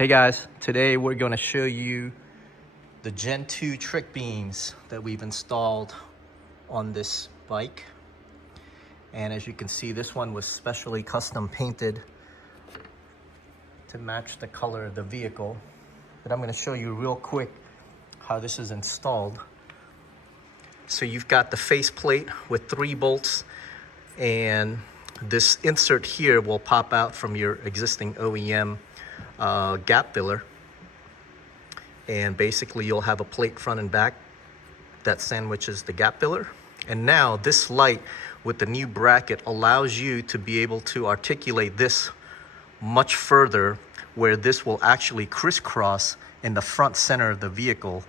Hey guys, today we're going to show you the Gen 2 trick beams that we've installed on this bike. And as you can see, this one was specially custom painted to match the color of the vehicle. But I'm going to show you real quick how this is installed. So you've got the faceplate with 3 bolts, and this insert here will pop out from your existing OEM gap filler, and basically you'll have a plate front and back that sandwiches the gap filler. And now this light with the new bracket allows you to be able to articulate this much further, where this will actually crisscross in the front center of the vehicle.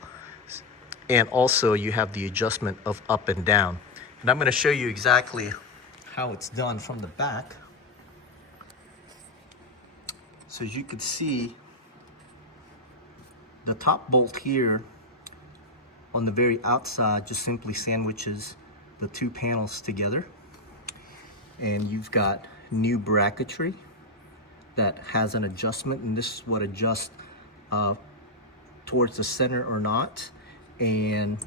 And also you have the adjustment of up and down. And I'm going to show you exactly how it's done from the back. So as you can see, the top bolt here on the very outside just simply sandwiches the 2 panels together. And you've got new bracketry that has an adjustment, and this is what adjusts towards the center or not. And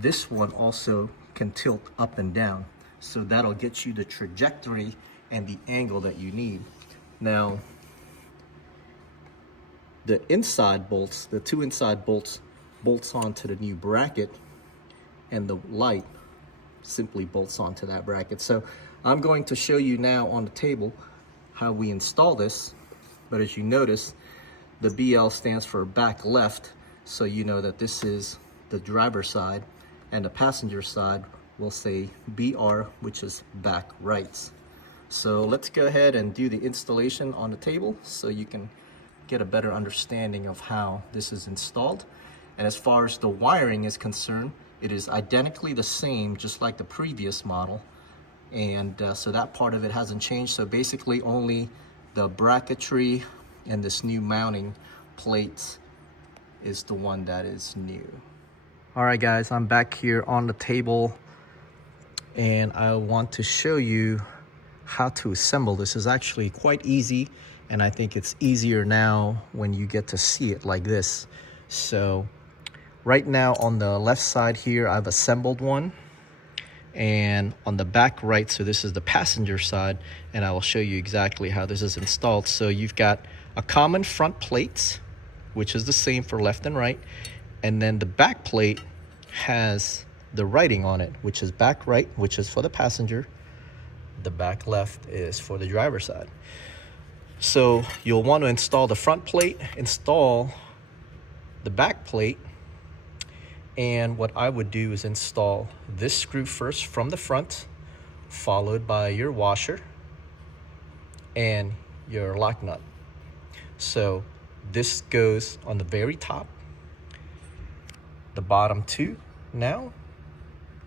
this one also can tilt up and down, so that'll get you the trajectory and the angle that you need. Now, the inside bolts, the 2 inside bolts onto the new bracket, and the light simply bolts onto that bracket. So I'm going to show you now on the table how we install this. But as you notice, the BL stands for back left, so you know that this is the driver's side, and the passenger side will say BR, which is back right. So let's go ahead and do the installation on the table so you can get a better understanding of how this is installed. And as far as the wiring is concerned, it is identically the same, just like the previous model. And so that part of it hasn't changed. So basically only the bracketry and this new mounting plate is the one that is new. All right guys, I'm back here on the table, and I want to show you how to assemble this. Is actually quite easy, and I think it's easier now when you get to see it like this. So right now on the left side here, I've assembled one, and on the back right, so this is the passenger side, and I will show you exactly how this is installed. So you've got a common front plate, which is the same for left and right, and then the back plate has the writing on it, which is back right, which is for the passenger. The back left is for the driver's side. So you'll want to install the front plate, install the back plate, and what I would do is install this screw first from the front, followed by your washer and your lock nut. So this goes on the very top. The bottom 2. Now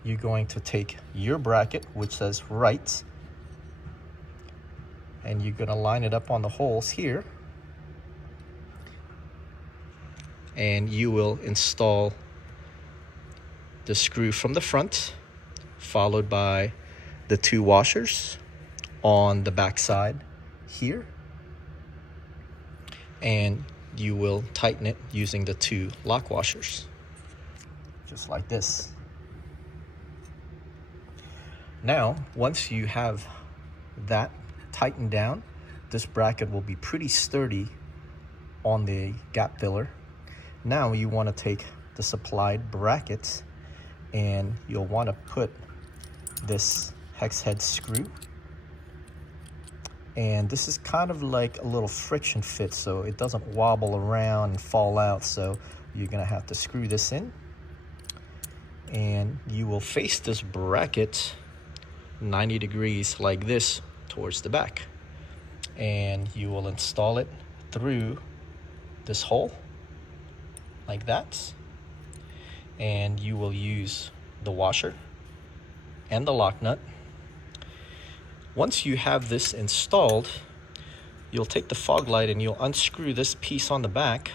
you're going to take your bracket, which says right, and you're going to line it up on the holes here, and you will install the screw from the front, followed by the 2 washers on the back side here, and you will tighten it using the 2 lock washers, just like this. Now, once you have that tightened down, this bracket will be pretty sturdy on the gap filler. Now you want to take the supplied brackets, and you'll want to put this hex head screw, and this is kind of like a little friction fit, so it doesn't wobble around and fall out. So you're gonna have to screw this in, and you will face this bracket 90 degrees like this towards the back, and you will install it through this hole like that, and you will use the washer and the lock nut. Once you have this installed, you'll take the fog light and you'll unscrew this piece on the back,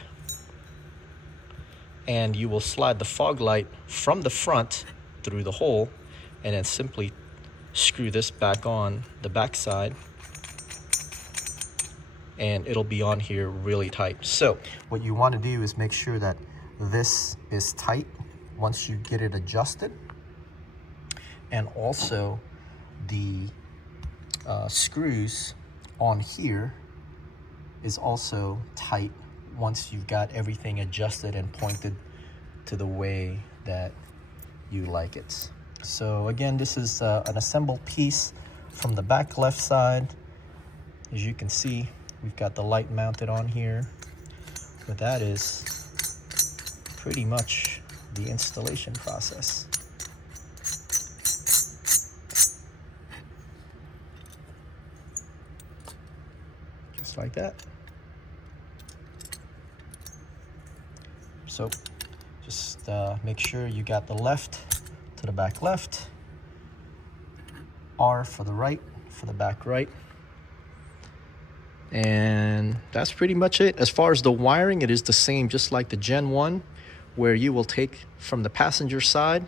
and you will slide the fog light from the front through the hole, and then simply screw this back on the back side and it'll be on here really tight. So what you want to do is make sure that this is tight once you get it adjusted, and also the screws on here is also tight once you've got everything adjusted and pointed to the way that you like it. So again, this is an assembled piece from the back left side. As you can see, we've got the light mounted on here, but that is pretty much the installation process. Just like that. So just make sure you got the left to the back left, R for the right, for the back right. And that's pretty much it. As far as the wiring, it is the same, just like the Gen 1, where you will take from the passenger side,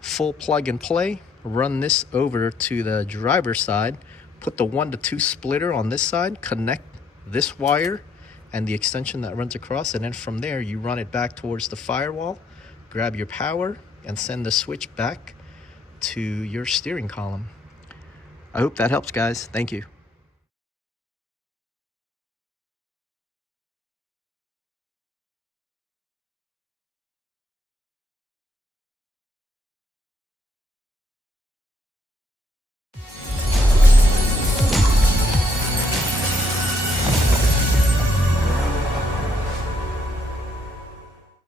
full plug and play, run this over to the driver's side, put the 1 to 2 splitter on this side, connect this wire and the extension that runs across, and then from there you run it back towards the firewall, grab your power, and send the switch back to your steering column. I hope that helps, guys. Thank you.